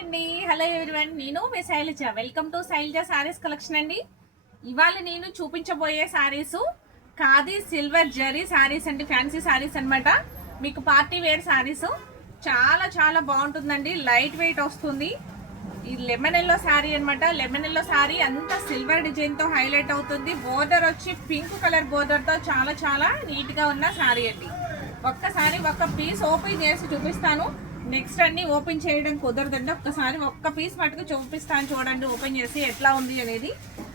అండి. Hello everyone, నేను మీ Shailaja. Welcome to Shailaja sarees collection అండి. ఇవాళ నేను చూపించబోయే సారీస్ ఖాదీ సిల్వర్ జరీ సారీస్ అండి. ఫ్యాన్సీ సారీస్ అనమాట. మీకు పార్టీ వేర్ సారీస్ చాలా చాలా బాగుంటుందండి. లైట్ వెయిట్ వస్తుంది. ఈ లెమన్ ఎల్లో శారీ అనమాట. లెమన్ ఎల్లో శారీ అంతా సిల్వర్ డిజైన్తో హైలైట్ అవుతుంది. బోర్డర్ వచ్చి పింక్ కలర్ బోర్డర్తో చాలా చాలా నీట్గా ఉన్న శారీ అండి. ఒక్కసారి ఒక్క పీస్ ఓపెన్ చేసి చూపిస్తాను. నెక్స్ట్ అన్ని ఓపెన్ చేయడం కుదరదండి. ఒక్కసారి ఒక్క పీస్ మటుకు చూపిస్తాను, చూడండి ఓపెన్ చేసి ఎట్లా ఉంది అనేది.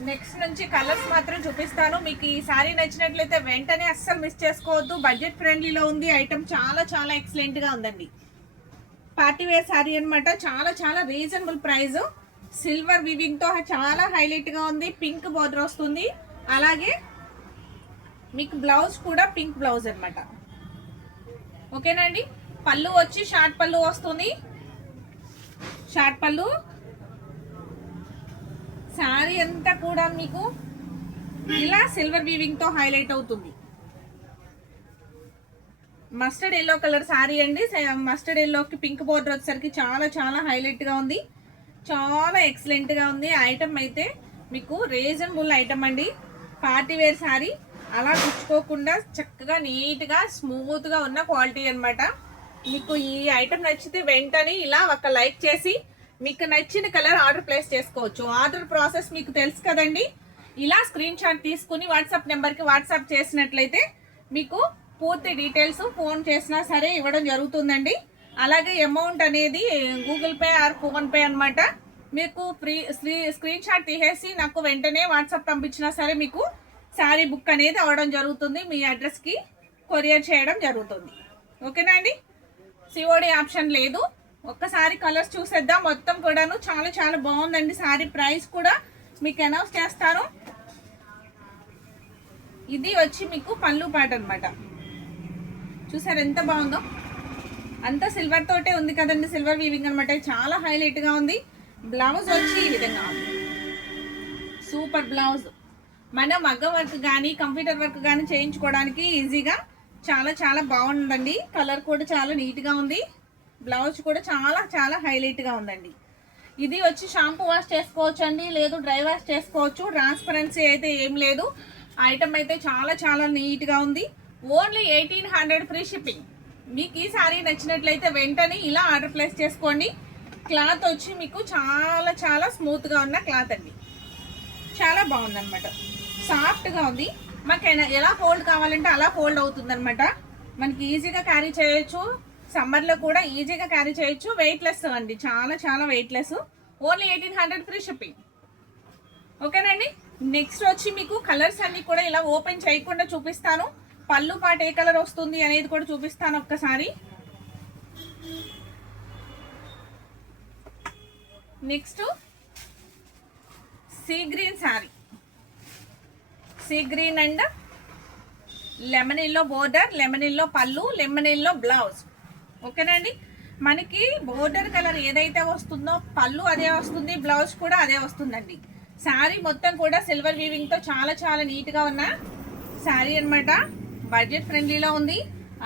నెక్స్ట్ నుంచి కలర్స్ మాత్రం చూపిస్తాను. మీకు ఈ శారీ నచ్చినట్లయితే వెంటనే అస్సలు మిస్ చేసుకోవద్దు. బడ్జెట్ ఫ్రెండ్లీలో ఉంది. ఐటమ్ చాలా చాలా ఎక్సలెంట్గా ఉందండి. పార్టీ వేర్ శారీ అనమాట. చాలా చాలా రీజనబుల్ ప్రైస్. సిల్వర్ వివింగ్తో చాలా హైలైట్గా ఉంది. పింక్ బోర్డర్ వస్తుంది. అలాగే మీకు బ్లౌజ్ కూడా పింక్ బ్లౌజ్ అనమాట. ఓకేనా అండి. పళ్ళు వచ్చి షార్ట్ పళ్ళు వస్తుంది. షార్ట్ పళ్ళు. శారీ అంతా కూడా మీకు ఇలా సిల్వర్ వీవింగ్ తో హైలైట్ అవుతుంది. మస్టర్డ్ ఎల్లో కలర్ శారీ అండి. మస్టర్డ్ ఎల్లోకి పింక్ బోర్డర్ వచ్చేసరికి చాలా చాలా హైలైట్ గా ఉంది. చాలా ఎక్సలెంట్ గా ఉంది. ఐటమ్ అయితే మీకు రీజనబుల్ ఐటమ్ అండి. పార్టీ వేర్ శారీ అలా గుచ్చుకోకుండా చక్కగా నీట్ గా స్మూత్ గా ఉన్న క్వాలిటీ అనమాట. మీకు ఈ ఐటమ్ నచ్చితే వెంటనే ఇలా ఒక లైక్ చేసి మీకు నచ్చిన కలర్ ఆర్డర్ ప్లేస్ చేసుకోవచ్చు. ఆర్డర్ ప్రాసెస్ మీకు తెలుసు కదండి. ఇలా స్క్రీన్ షాట్ తీసుకుని వాట్సాప్ నెంబర్కి వాట్సాప్ చేసినట్లయితే మీకు పూర్తి డీటెయిల్స్ ఫోన్ చేసినా సరే ఇవ్వడం జరుగుతుందండి. అలాగే అమౌంట్ అనేది Google Pay or PhonePe అనమాట. మీకు స్క్రీన్ షాట్ తీసేసి నాకు వెంటనే వాట్సాప్ పంపించినా సరే మీకు శారీ బుక్ అనేది అవ్వడం జరుగుతుంది. మీ అడ్రస్కి కొరియర్ చేయడం జరుగుతుంది. ఓకేనా అండి. సిఓడి ఆప్షన్ లేదు. ఒక్కసారి కలర్స్ చూసేద్దాం. మొత్తం కూడాను చాలా చాలా బాగుందండి. శారీ ప్రైస్ కూడా మీకు అనౌన్స్ చేస్తాను. ఇది వచ్చి మీకు పళ్ళు పాట అనమాట. చూసారు ఎంత బాగుందో. అంతా సిల్వర్ తోటే ఉంది కదండి. సిల్వర్ వీవింగ్ అనమాట. చాలా హైలైట్ గా ఉంది. బ్లౌజ్ వచ్చి ఈ విధంగా ఉంది. Super blouse. మనం మగ్గం వర్క్ కానీ కంప్యూటర్ వర్క్ కానీ చేయించుకోవడానికి ఈజీగా చాలా చాలా బాగుందండి. కలర్ కూడా చాలా నీట్గా ఉంది. బ్లౌజ్ కూడా చాలా చాలా హైలైట్గా ఉందండి. ఇది వచ్చి షాంపూ వాష్ చేసుకోవచ్చు అండి, లేదు డ్రై వాష్ చేసుకోవచ్చు. ట్రాన్స్పరెన్సీ అయితే ఏం లేదు. ఐటమ్ అయితే చాలా చాలా నీట్గా ఉంది. Only 1800 free shipping. మీకు ఈ శారీ నచ్చినట్లయితే వెంటనే ఇలా ఆర్డర్ ప్లేస్ చేసుకోండి. క్లాత్ వచ్చి మీకు చాలా చాలా స్మూత్గా ఉన్న క్లాత్ అండి. చాలా బాగుందన్నమాట. సాఫ్ట్గా ఉంది. మాకు ఎలా ఫోల్డ్ కావాలంటే అలా ఫోల్డ్ అవుతుంది అనమాట. మనకి ఈజీగా క్యారీ చేయొచ్చు. సమ్మర్లో కూడా ఈజీగా క్యారీ చేయొచ్చు. వెయిట్లెస్ అండి. చాలా చాలా వెయిట్లెస్. Only 1800 free shipping. ఓకేనండి. నెక్స్ట్ వచ్చి మీకు కలర్స్ అన్ని కూడా ఇలా ఓపెన్ చేయకుండా చూపిస్తాను. పళ్ళు పాట ఏ కలర్ వస్తుంది అనేది కూడా చూపిస్తాను ఒక్కసారి. Next sea green sari. Sea green and lemon yellow border, lemon yellow పళ్ళు, లెమన్ ఎల్లో బ్లౌజ్. ఓకేనండి. మనకి బోర్డర్ కలర్ ఏదైతే వస్తుందో పళ్ళు అదే వస్తుంది, బ్లౌజ్ కూడా అదే వస్తుందండి. శారీ మొత్తం కూడా సిల్వర్ వీవింగ్తో చాలా చాలా నీట్గా ఉన్న శారీ అనమాట. బడ్జెట్ ఫ్రెండ్లీలో ఉంది.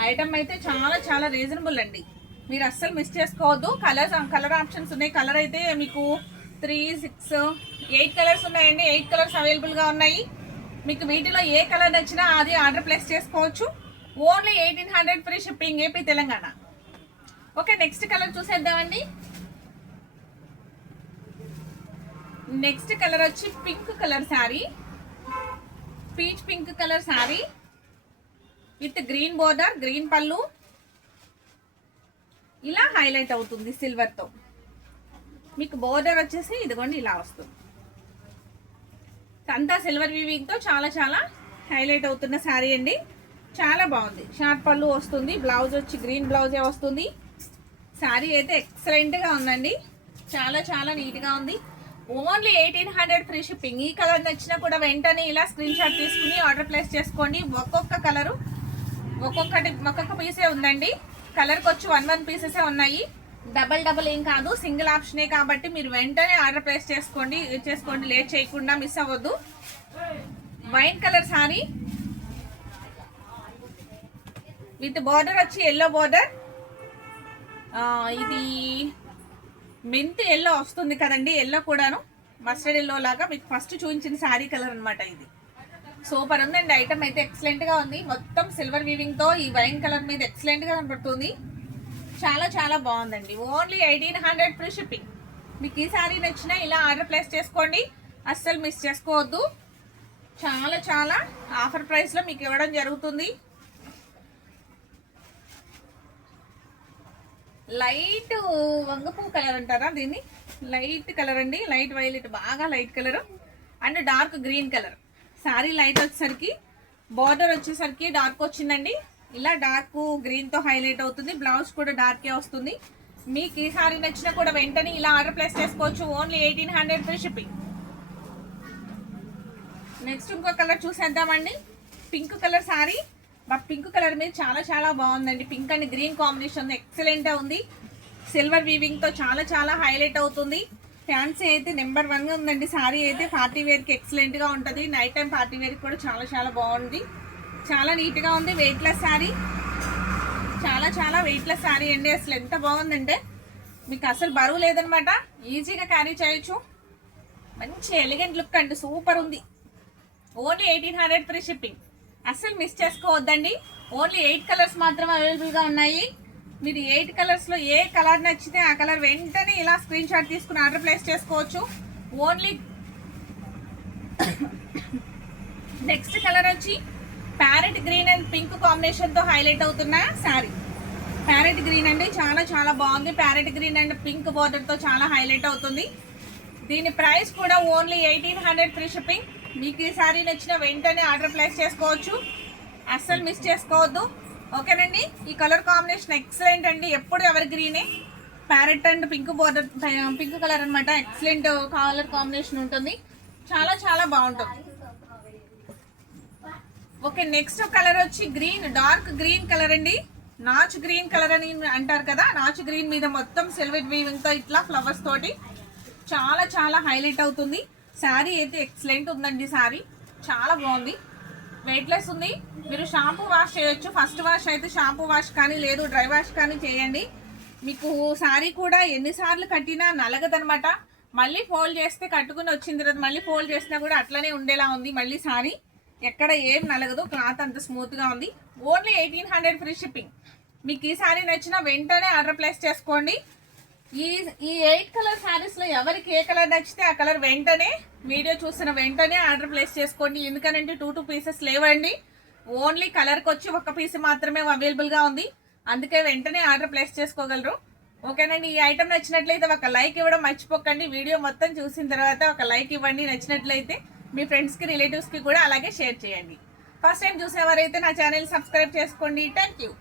ఐటమ్ అయితే చాలా చాలా రీజనబుల్ అండి. మీరు అస్సలు మిస్ చేసుకోవద్దు. కలర్ ఆప్షన్స్ ఉన్నాయి. కలర్ అయితే మీకు 3, 6, 8 కలర్స్ ఉన్నాయండి. 8 కలర్స్ అవైలబుల్గా ఉన్నాయి. మీకు వీటిలో ఏ కలర్ నచ్చినా అది ఆర్డర్ ప్లేస్ చేసుకోవచ్చు. Only 1800 free shipping, AP Telangana. Okay, next colour చూసేద్దామండి. నెక్స్ట్ కలర్ వచ్చి pink colour saree. Peach pink colour saree with green border, green పళ్ళు. ఇలా హైలైట్ అవుతుంది సిల్వర్తో. మీకు బోర్డర్ వచ్చేసి ఇదిగోండి ఇలా వస్తుంది. అంతా సిల్వర్ వీవింగ్తో చాలా చాలా హైలైట్ అవుతున్న శారీ అండి. చాలా బాగుంది. షార్ట్ పళ్ళు వస్తుంది. బ్లౌజ్ వచ్చి గ్రీన్ బ్లౌజే వస్తుంది. శారీ అయితే ఎక్సలెంట్గా ఉందండి. చాలా చాలా నీట్గా ఉంది. Only 1800 free shipping. ఈ కలర్ నచ్చినా కూడా వెంటనే ఇలా స్క్రీన్ షాట్ తీసుకుని ఆర్డర్ ప్లేస్ చేసుకోండి. ఒక్కొక్క కలరు ఒక్కొక్క పీసే ఉందండి. కలర్కి వచ్చి 1 పీసెసే ఉన్నాయి. డబల్ ఏం కాదు, సింగిల్ ఆప్షనే కాబట్టి మీరు వెంటనే ఆర్డర్ ప్లేస్ చేసుకోండి. లేట్ చేయకుండా, మిస్ అవ్వద్దు. White colour saree with border వచ్చి ఎల్లో బోర్డర్. ఇది మెంత్ ఎల్లో వస్తుంది కదండి, ఎల్లో కూడాను మస్టర్డ్ ఎల్లో లాగా మీకు ఫస్ట్ చూపించిన శారీ కలర్ అనమాట. ఇది సూపర్ ఉందండి. ఐటమ్ అయితే ఎక్సలెంట్ గా ఉంది. మొత్తం సిల్వర్ వీవింగ్ తో ఈ వైన్ కలర్ మీద ఎక్సలెంట్ గా కనబడుతుంది. చాలా చాలా బాగుందండి. Only 1800 free shipping. మీకు ఈ శారీ నచ్చినా ఇలా ఆర్డర్ ప్లేస్ చేసుకోండి, అస్సలు మిస్ చేసుకోవద్దు. చాలా చాలా ఆఫర్ ప్రైస్ లో మీకు ఇవ్వడం జరుగుతుంది. లైట్ వంగపూ కలర్ అంటారా దీన్ని, లైట్ కలర్ అండి, లైట్ వైలెట్, బాగా light colour and dark green colour. Sari light వచ్చేసరికి బార్డర్ వచ్చేసరికి డార్క్ వచ్చిందండి. ఇలా డార్క్ గ్రీన్ తో హైలైట్ అవుతుంది. బ్లౌజ్ కూడా డార్కే వస్తుంది. మీకు ఈ శారీ నచ్చినా కూడా వెంటనే ఇలా ఆర్డర్ ప్లేస్ చేసుకోవచ్చు. Only 1800 free shipping. నెక్స్ట్ ఇంకో కలర్ చూసేద్దామండి. Pink colour saree. Pink colour మీద చాలా చాలా బాగుందండి. Pink and green combination excellent ఉంది. సిల్వర్ వీవింగ్ తో చాలా చాలా హైలైట్ అవుతుంది. ఫ్యాన్సీ అయితే నెంబర్ 1 గా ఉందండి. శారీ అయితే పార్టీ వేర్ కి ఎక్సలెంట్ గా ఉంటుంది. నైట్ టైం పార్టీ వేర్ కూడా చాలా చాలా బాగుంది. చాలా నీట్ గా ఉంది. వెయిట్ లెస్ శారీ, చాలా చాలా వెయిట్ లెస్ శారీ అండి. అసలు ఎంత బాగుందంటే మీకు అసలు బరువు లేదనమాట, ఈజీగా క్యారీ చేయొచ్చు. మంచి ఎలిగెంట్ లుక్ అండి, సూపర్ ఉంది. Only 1800 free shipping. అస్సలు మిస్ చేసుకోవద్దండి. ఓన్లీ 8 కలర్స్ మాత్రమే అవైలబుల్ గా ఉన్నాయి. మీరు 8 కలర్స్ లో ఏ కలర్ నచ్చితే ఆ కలర్ వెంటనే ఇలా స్క్రీన్ షాట్ తీసుకుని ఆర్డర్ ప్లేస్ చేసుకోవచ్చు. ఓన్లీ నెక్స్ట్ కలర్ వచ్చి parrot green and pink combination తో హైలైట్ అవుతున్న శారీ. ప్యారెట్ గ్రీన్ అండి, చాలా చాలా బాగుంది. Parrot green and pink border తో చాలా హైలైట్ అవుతుంది. దీని ప్రైస్ కూడా ఓన్లీ 1800 ఫ్రీ షిప్పింగ్. మీకు ఈ శారీ నచ్చిన వెంటనే ఆర్డర్ ప్లేస్ చేసుకోవచ్చు, అస్సలు మిస్ చేసుకోవద్దు. ఓకేనండి. ఈ కలర్ కాంబినేషన్ ఎక్సలెంట్ అండి. ఎప్పుడు ఎవర్ గ్రీనే, parrot and pink border, pink colour అనమాట. ఎక్సలెంట్ కలర్ కాంబినేషన్ ఉంటుంది. చాలా చాలా బాగుంటుంది. ఓకే, నెక్స్ట్ కలర్ వచ్చి గ్రీన్, డార్క్ గ్రీన్ కలర్ అండి. నాచ్ గ్రీన్ కలర్ అని అంటారు కదా, నాచ్ గ్రీన్ మీద మొత్తం సిల్వర్ వీవింగ్ తో ఇట్లా ఫ్లవర్స్ తోటి చాలా చాలా హైలైట్ అవుతుంది. శారీ అయితే ఎక్సలెంట్ ఉందండి. శారీ చాలా బాగుంది. వెయిట్ లెస్ ఉంది. మీరు షాంపూ వాష్ చేయొచ్చు. ఫస్ట్ వాష్ అయితే షాంపూ వాష్ కానీ లేదు డ్రై వాష్ కానీ చేయండి. మీకు శారీ కూడా ఎన్నిసార్లు కట్టినా నలగదనమాట. మళ్ళీ ఫోల్డ్ చేస్తే కట్టుకుని వచ్చిన తర్వాత మళ్ళీ ఫోల్డ్ చేసినా కూడా అట్లనే ఉండేలా ఉంది. మళ్ళీ శారీ ఎక్కడ ఏం నలగదు, క్లాత్ అంత స్మూత్ గా ఉంది. Only 1800 free shipping. మీకు ఈ శారీ నచ్చినా వెంటనే ఆర్డర్ ప్లేస్ చేసుకోండి. ఈ 8 కలర్ శారీస్ లో ఎవరికి ఏ కలర్ నచ్చితే ఆ కలర్ వెంటనే వీడియో చూసిన వెంటనే ఆర్డర్ ప్లేస్ చేసుకోండి. ఎందుకంటే 2 పీసెస్ లేవండి. ఓన్లీ కలర్ కి వచ్చి 1 పీస్ మాత్రమే అవైలబుల్ గా ఉంది. అందుకే వెంటనే ఆర్డర్ ప్లేస్ చేసుకోగలరు. ఓకేనండి. ఈ ఐటమ్ నచ్చినట్లయితే ఒక లైక్ ఇవ్వడం మర్చిపోకండి. వీడియో మొత్తం చూసిన తర్వాత ఒక లైక్ ఇవ్వండి. నచ్చినట్లయితే మీ ఫ్రెండ్స్ కి రిలేటివ్స్ కి కూడా అలాగే షేర్ చేయండి. ఫస్ట్ టైం చూసేవారైతే నా ఛానల్ సబ్స్క్రైబ్ చేసుకోండి. Thank you.